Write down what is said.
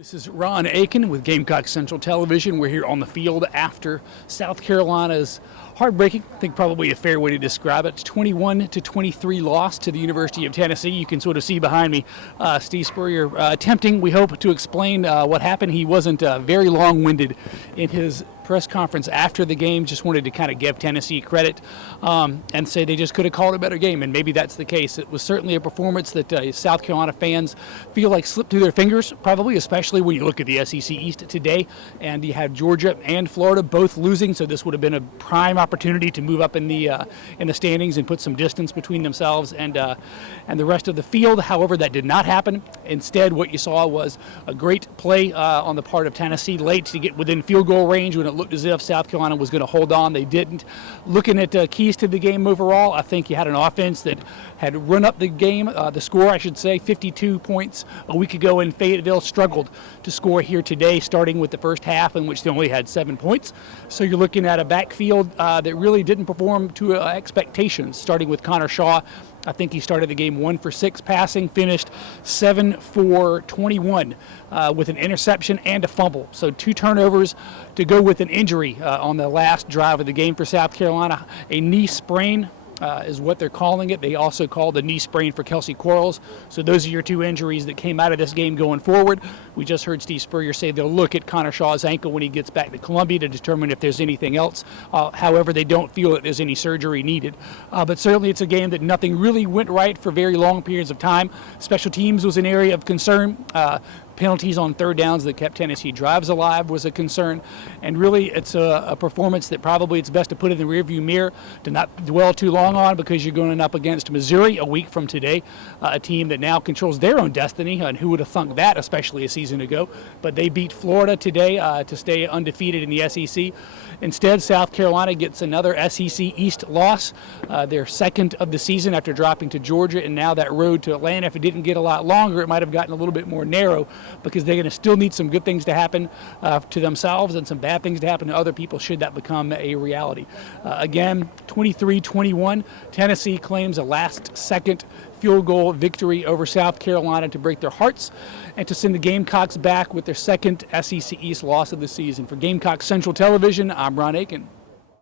This is Ron Aiken with Gamecock Central Television. We're here on the field after South Carolina's heartbreaking, I think probably a fair way to describe it, 21-23 loss to the University of Tennessee. You can sort of see behind me Steve Spurrier attempting, we hope, to explain what happened. He wasn't very long-winded in his press conference after the game. Just wanted to kind of give Tennessee credit and say they just could have called a better game, and maybe that's the case. It was certainly a performance that South Carolina fans feel like slipped through their fingers, probably, especially when you look at the SEC East today, and you have Georgia and Florida both losing, so this would have been a prime opportunity to move up in the standings and put some distance between themselves and the rest of the field. However, that did not happen. Instead, what you saw was a great play on the part of Tennessee late to get within field goal range when it looked as if South Carolina was going to hold on. They didn't. Looking at keys to the game overall, I think you had an offense that had run up the game, the score, I should say, 52 points a week ago in Fayetteville, struggled to score here today, starting with the first half in which they only had 7 points. So you're looking at a backfield that really didn't perform to expectations, starting with Connor Shaw. I think he started the game 1 for 6 passing, finished 7 for 21 with an interception and a fumble. So 2 turnovers to go with an injury on the last drive of the game for South Carolina. A knee sprain is what they're calling it. They also called a knee sprain for Kelsey Quarles. So those are your 2 injuries that came out of this game going forward. We just heard Steve Spurrier say they'll look at Connor Shaw's ankle when he gets back to Columbia to determine if there's anything else. However, they don't feel that there's any surgery needed. But certainly it's a game that nothing really went right for very long periods of time. Special teams was an area of concern. Penalties on third downs that kept Tennessee drives alive was a concern, and really it's a performance that probably it's best to put in the rearview mirror, to not dwell too long on, because you're going up against Missouri a week from today, a team that now controls their own destiny, and who would have thunk that, especially a season ago. But they beat Florida today to stay undefeated in the SEC. Instead, South Carolina gets another SEC East loss, their second of the season after dropping to Georgia, and now that road to Atlanta, if it didn't get a lot longer, it might have gotten a little bit more narrow, because they're going to still need some good things to happen to themselves and some bad things to happen to other people should that become a reality. Again, 23-21, Tennessee claims a last-second field goal victory over South Carolina to break their hearts and to send the Gamecocks back with their second SEC East loss of the season. For Gamecock Central Television, I'm Ron Aiken.